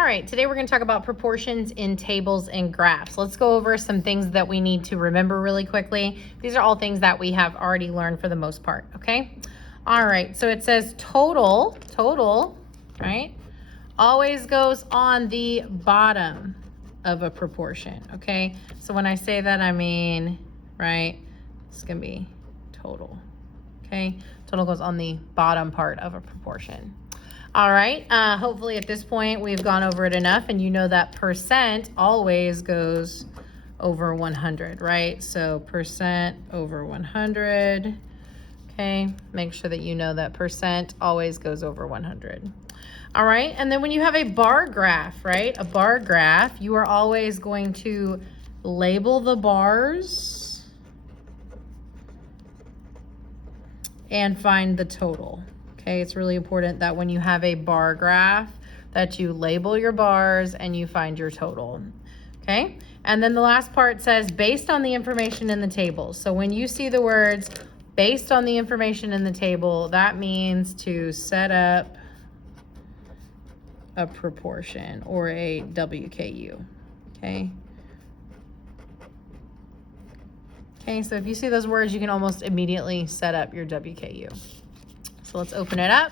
All right, today we're going to talk about proportions in tables and graphs. Let's go over some things that we need to remember really quickly. These are all things that we have already learned for the most part, okay? All right, so it says total, right, always goes on the bottom of a proportion, okay? So when I say that, I mean, right, it's going to be total, okay? Total goes on the bottom part of a proportion. All right, hopefully at this point we've gone over it enough and you know that percent always goes over 100, right? So percent over 100, okay? Make sure that you know that percent always goes over 100. All right, and then when you have a bar graph, right? A bar graph, you are always going to label the bars and find the total. Okay, it's really important that when you have a bar graph that you label your bars and you find your total. Okay, and then the last part says based on the information in the table. So when you see the words based on the information in the table, that means to set up a proportion or a WKU. Okay. Okay, so if you see those words, you can almost immediately set up your WKU. So let's open it up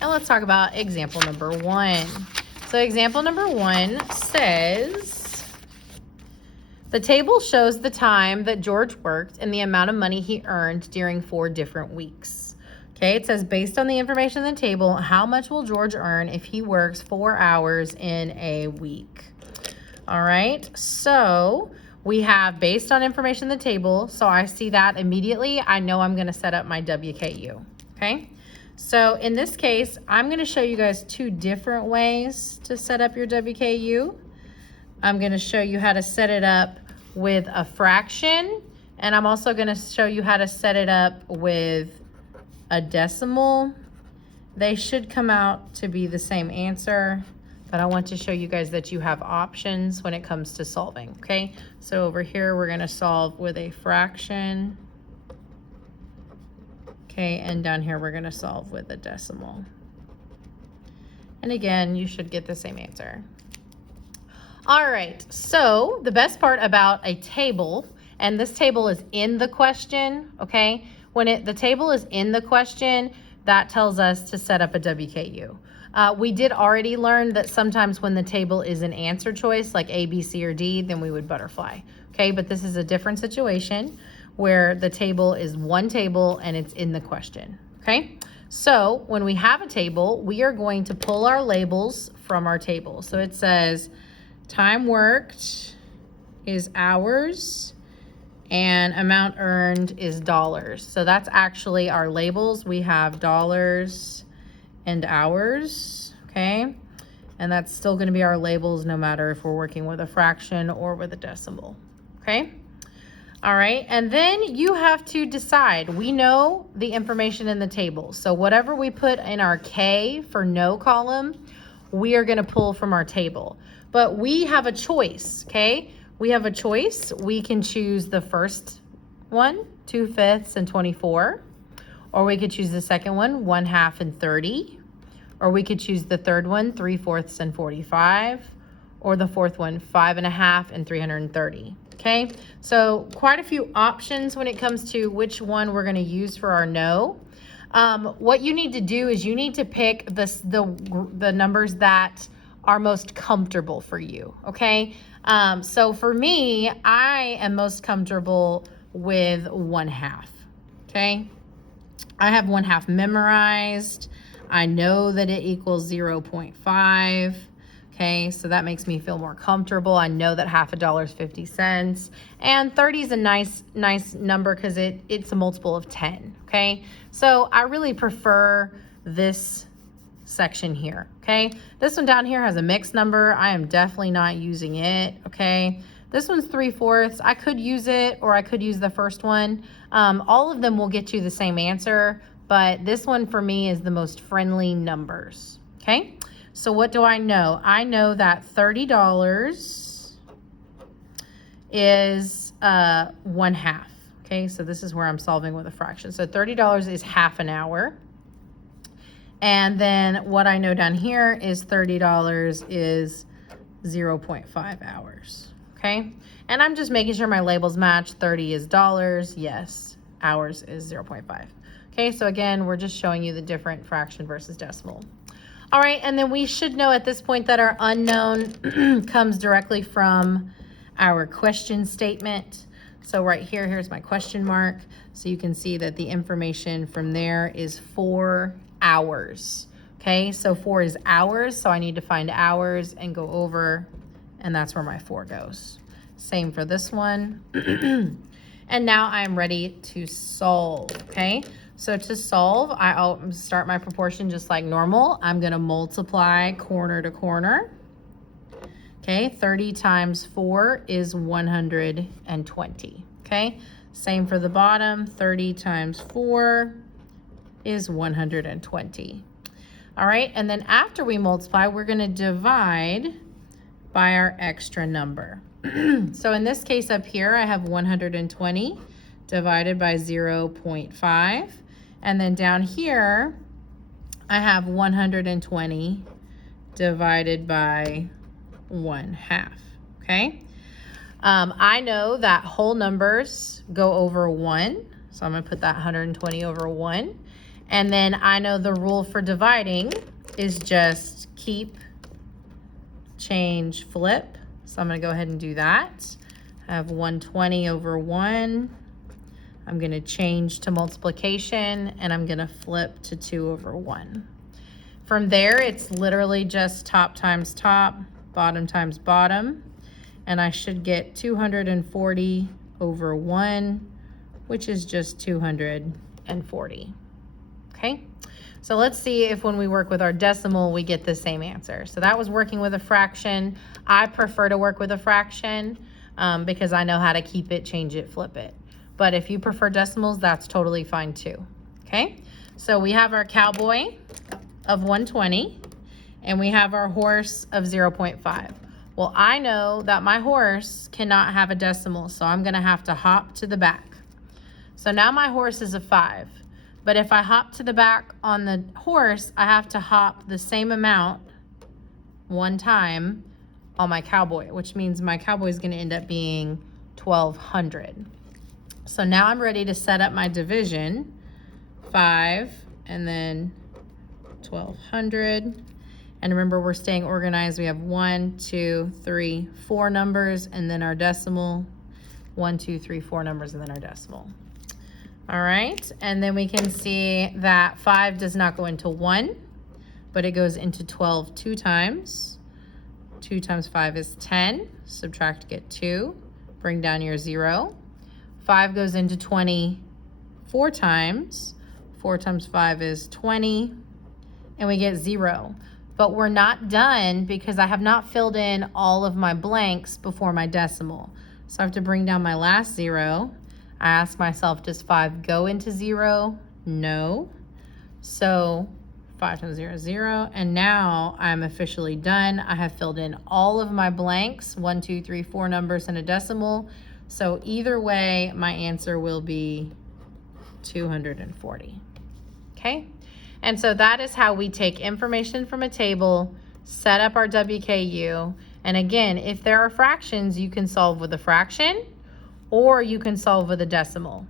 and let's talk about example number 1. So example number 1 says, the table shows the time that George worked and the amount of money he earned during 4 different weeks. Okay, it says based on the information in the table, how much will George earn if he works 4 hours in a week? All right, so we have based on information in the table. So I see that immediately. I know I'm going to set up my WKU. Okay. So in this case, I'm going to show you guys 2 different ways to set up your WKU. I'm going to show you how to set it up with a fraction, and I'm also going to show you how to set it up with a decimal. They should come out to be the same answer, but I want to show you guys that you have options when it comes to solving, okay? So over here, we're going to solve with a fraction. Okay, and down here we're going to solve with a decimal. And again, you should get the same answer. All right, so the best part about a table, and this table is in the question, okay? When the table is in the question, that tells us to set up a WKU. We did already learn that sometimes when the table is an answer choice, like A, B, C, or D, then we would butterfly, okay? But this is a different situation where the table is one table and it's in the question, okay? So when we have a table, we are going to pull our labels from our table. So it says time worked is hours and amount earned is dollars. So that's actually our labels. We have dollars and hours, okay? And that's still gonna be our labels no matter if we're working with a fraction or with a decimal, okay? All right, and then you have to decide. We know the information in the table. So whatever we put in our K for no column, we are gonna pull from our table. But we have a choice, okay? We have a choice. We can choose the first one, 2/5 and 24. Or we could choose the second one, 1/2 and 30. Or we could choose the third one, 3/4 and 45. Or the fourth one, 5 1/2 and 330. Okay, so quite a few options when it comes to which one we're going to use for our no. What you need to do is you need to pick the numbers that are most comfortable for you, okay? So for me, I am most comfortable with 1/2, okay? I have 1/2 memorized. I know that it equals 0.5. Okay, so that makes me feel more comfortable. I know that half $1 is 50 cents, and 30 is a nice number because it's a multiple of 10. Okay, so I really prefer this section here. Okay, this one down here has a mixed number. I am definitely not using it. Okay, this one's 3/4. I could use it, or I could use the first one. All of them will get you the same answer, but this one for me is the most friendly numbers. Okay. So what do I know? I know that $30 is 1/2. Okay, so this is where I'm solving with a fraction. So $30 is half an hour. And then what I know down here is $30 is 0.5 hours, okay? And I'm just making sure my labels match. 30 is dollars, yes. Hours is 0.5. Okay, so again, we're just showing you the different fraction versus decimal. All right, and then we should know at this point that our unknown comes directly from our question statement. So right here, here's my question mark. So you can see that the information from there is 4 hours. Okay, so 4 is hours, so I need to find hours and go over, and that's where my 4 goes. Same for this one. And now I'm ready to solve, okay? So to solve, I'll start my proportion just like normal. I'm gonna multiply corner to corner. Okay, 30 times 4 is 120, okay? Same for the bottom, 30 times 4 is 120. All right, and then after we multiply, we're gonna divide by our extra number. So in this case up here, I have 120 divided by 0.5. And then down here, I have 120 divided by 1/2, okay? I know that whole numbers go over 1, so I'm gonna put that 120 over 1. And then I know the rule for dividing is just keep, change, flip. So I'm gonna go ahead and do that. I have 120 over 1. I'm gonna change to multiplication, and I'm gonna flip to 2 over 1. From there, it's literally just top times top, bottom times bottom, and I should get 240 over 1, which is just 240, okay? So let's see if when we work with our decimal, we get the same answer. So that was working with a fraction. I prefer to work with a fraction because I know how to keep it, change it, flip it. But if you prefer decimals, that's totally fine too, okay? So we have our cowboy of 120, and we have our horse of 0.5. Well, I know that my horse cannot have a decimal, so I'm gonna have to hop to the back. So now my horse is a 5. But if I hop to the back on the horse, I have to hop the same amount one time on my cowboy, which means my cowboy is going to end up being 1,200. So now I'm ready to set up my division, 5 and then 1,200. And remember, we're staying organized. We have 1, 2, 3, 4 numbers, and then our decimal. 1, 2, 3, 4 numbers, and then our decimal. All right, and then we can see that 5 does not go into 1, but it goes into 12 2 times. 2 times 5 is 10. Subtract, get 2. Bring down your 0. 5 goes into 20 4 times. 4 times 5 is 20, and we get 0. But we're not done because I have not filled in all of my blanks before my decimal. So I have to bring down my last 0. I ask myself, does 5 go into 0? No. So 5 times 0 is 0. And now I'm officially done. I have filled in all of my blanks, 1, 2, 3, 4 numbers and a decimal. So either way, my answer will be 240. Okay? And so that is how we take information from a table, set up our WKU. And again, if there are fractions, you can solve with a fraction, or you can solve with a decimal.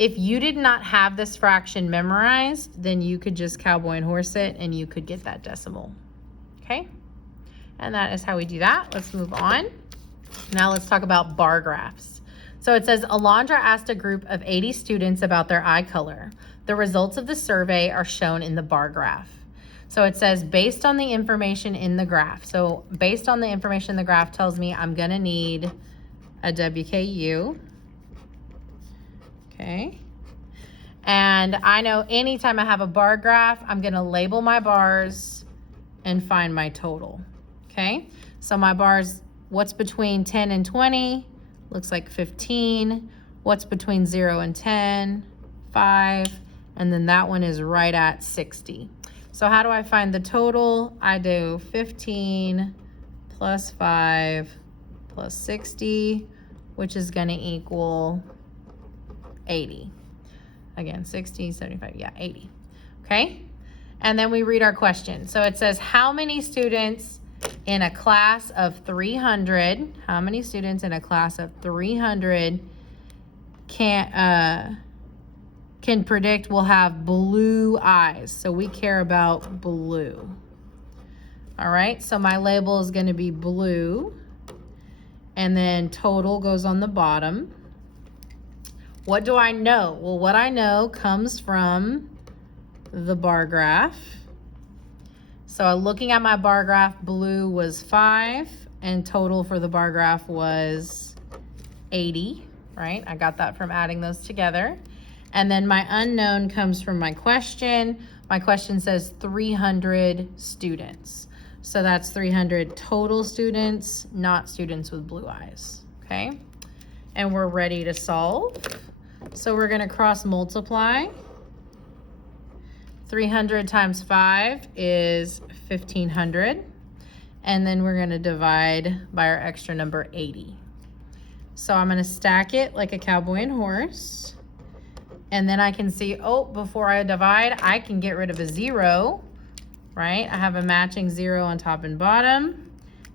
If you did not have this fraction memorized, then you could just cowboy and horse it and you could get that decimal, okay? And that is how we do that. Let's move on. Now let's talk about bar graphs. So it says, Alondra asked a group of 80 students about their eye color. The results of the survey are shown in the bar graph. So it says, based on the information in the graph. So based on the information in the graph tells me I'm gonna need a WKU, okay? And I know anytime I have a bar graph, I'm gonna label my bars and find my total, okay? So my bars, what's between 10 and 20? Looks like 15. What's between 0 and 10? 5. And then that one is right at 60. So how do I find the total? I do 15 plus 5 plus 60, which is going to equal 80. Again, 60, 75, yeah, 80. Okay? And then we read our question. So it says, how many students in a class of 300, how many students in a class of 300 can predict will have blue eyes? So we care about blue. All right, so my label is going to be blue. And then total goes on the bottom. What do I know? Well, what I know comes from the bar graph. So looking at my bar graph, blue was 5 and total for the bar graph was 80, right? I got that from adding those together. And then my unknown comes from my question. My question says 300 students. So that's 300 total students, not students with blue eyes, okay? And we're ready to solve. So we're gonna cross multiply. 300 times 5 is 1,500. And then we're gonna divide by our extra number 80. So I'm gonna stack it like a cowboy and horse. And then I can see, oh, before I divide, I can get rid of a 0, right? I have a matching 0 on top and bottom.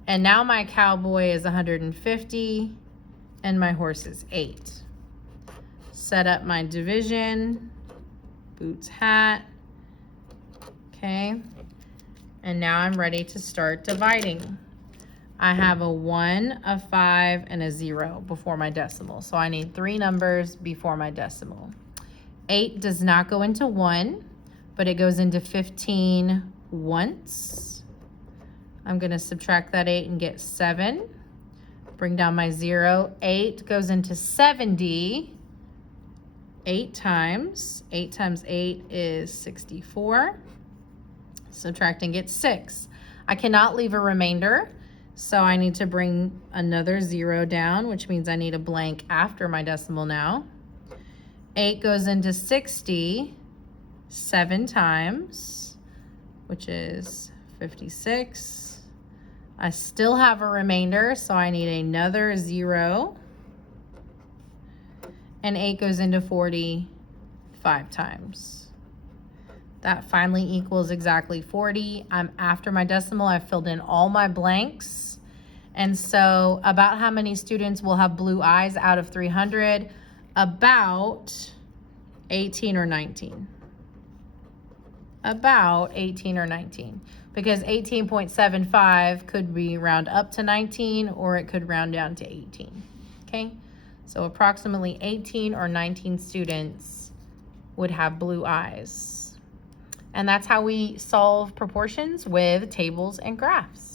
And now my cowboy is 150 and my horse is 8. Set up my division, boots, hat. Okay, and now I'm ready to start dividing. I have a 1, a 5, and a 0 before my decimal. So I need 3 numbers before my decimal. 8 does not go into 1, but it goes into 15 once. I'm going to subtract that 8 and get 7. Bring down my 0. 8 goes into 70 8 times. 8 times 8 is 64. Subtract and get 6. I cannot leave a remainder, so I need to bring another 0 down, which means I need a blank after my decimal now. 8 goes into 60 7 times, which is 56. I still have a remainder, so I need another 0. And 8 goes into 40 5 times. That finally equals exactly 40. I'm after my decimal. I've filled in all my blanks. And so about how many students will have blue eyes out of 300? About 18 or 19. About 18 or 19. Because 18.75 could be round up to 19 or it could round down to 18. Okay? So approximately 18 or 19 students would have blue eyes. And that's how we solve proportions with tables and graphs.